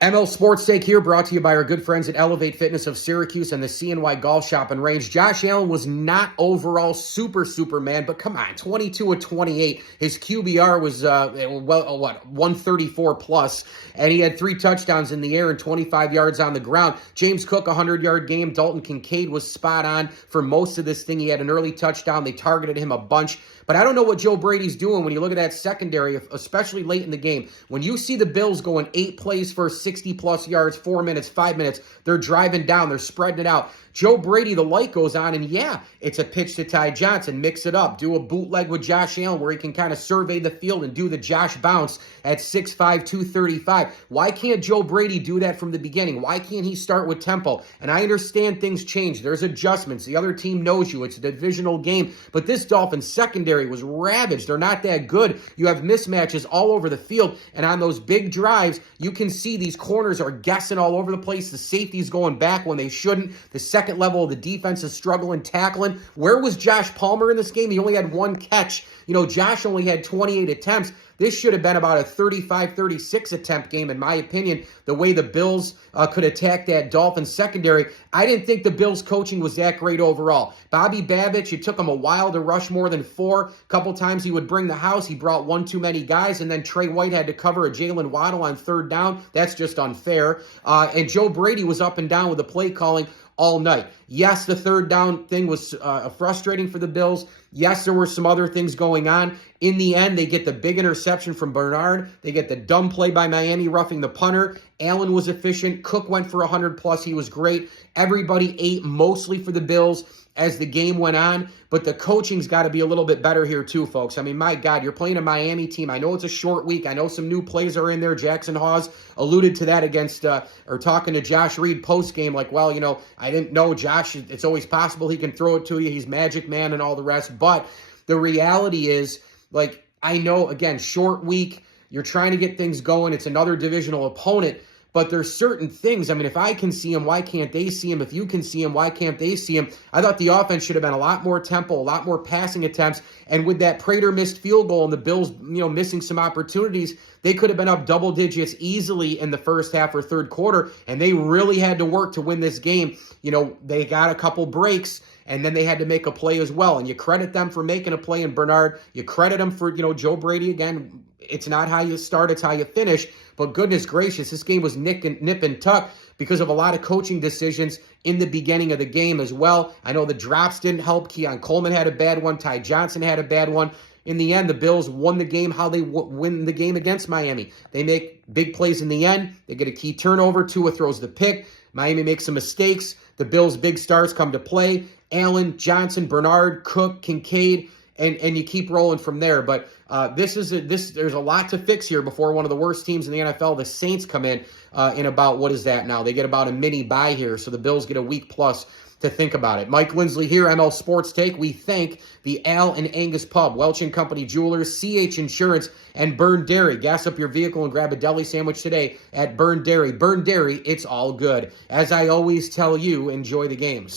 ML Sports Take here, brought to you by our good friends at Elevate Fitness of Syracuse and the CNY Golf Shop and Range. Josh Allen was not overall Superman, but come on, 22 of 28. His QBR was, 134 plus, and he had 3 touchdowns in the air and 25 yards on the ground. James Cook, 100-yard game. Dalton Kincaid was spot on for most of this thing. He had an early touchdown. They targeted him a bunch. But I don't know what Joe Brady's doing when you look at that secondary, especially late in the game. When you see the Bills going 8 plays for 60-plus yards, 4 minutes, 5 minutes, they're driving down, they're spreading it out. Joe Brady, the light goes on, and yeah, it's a pitch to Ty Johnson. Mix it up. Do a bootleg with Josh Allen where he can kind of survey the field and do the Josh bounce at 6'5", 235. Why can't Joe Brady do that from the beginning? Why can't he start with tempo? And I understand things change. There's adjustments. The other team knows you. It's a divisional game. But this Dolphins secondary was ravaged. They're not that good. You have mismatches all over the field. And on those big drives, you can see these corners are guessing all over the place. The safety's going back when they shouldn't. The second level of the defense is struggling, tackling. Where was Josh Palmer in this game? He only had 1 catch. Josh only had 28 attempts. This should have been about a 35-36 attempt game, in my opinion, the way the Bills could attack that Dolphins secondary. I didn't think the Bills coaching was that great overall. Bobby Babich, it took him a while to rush more than 4. A couple times he would bring the house. He brought 1 too many guys, and then Trey White had to cover a Jalen Waddle on 3rd down. That's just unfair. And Joe Brady was up and down with the play calling all night. Yes, the 3rd down thing was frustrating for the Bills. Yes, there were some other things going on. In the end, they get the big interception from Bernard. They get the dumb play by Miami roughing the punter. Allen was efficient. Cook went for 100+. He was great. Everybody ate mostly for the Bills as the game went on, but the coaching's got to be a little bit better here too, folks. I mean, my God, you're playing a Miami team. I know it's a short week. I know some new plays are in there. Jackson Hawes alluded to that against, or talking to Josh Reed post-game, like, well, I didn't know Josh. It's always possible he can throw it to you. He's Magic Man and all the rest. But the reality is, like, I know, again, short week, you're trying to get things going. It's another divisional opponent. But there's certain things. I mean, if I can see him, why can't they see him? If you can see him, why can't they see him? I thought the offense should have been a lot more tempo, a lot more passing attempts. And with that Prater missed field goal and the Bills, missing some opportunities, they could have been up double digits easily in the first half or third quarter. And they really had to work to win this game. They got a couple breaks, and then they had to make a play as well. And you credit them for making a play in Bernard. You credit them for, Joe Brady again. It's not how you start, it's how you finish. But goodness gracious, this game was nip and tuck because of a lot of coaching decisions in the beginning of the game as well. I know the drops didn't help. Keon Coleman had a bad one. Ty Johnson had a bad one. In the end, the Bills won the game how they win the game against Miami. They make big plays in the end. They get a key turnover. Tua throws the pick. Miami makes some mistakes. The Bills' big stars come to play. Allen, Johnson, Bernard, Cook, Kincaid. And you keep rolling from there. But there's a lot to fix here before one of the worst teams in the NFL, the Saints, come in about, what is that now? They get about a mini bye here, so the Bills get a week plus to think about it. Mike Lindsley here, ML Sports Take. We thank the Al and Angus Pub, Welch & Company Jewelers, CH Insurance, and Burn Dairy. Gas up your vehicle and grab a deli sandwich today at Burn Dairy. Burn Dairy, it's all good. As I always tell you, enjoy the games.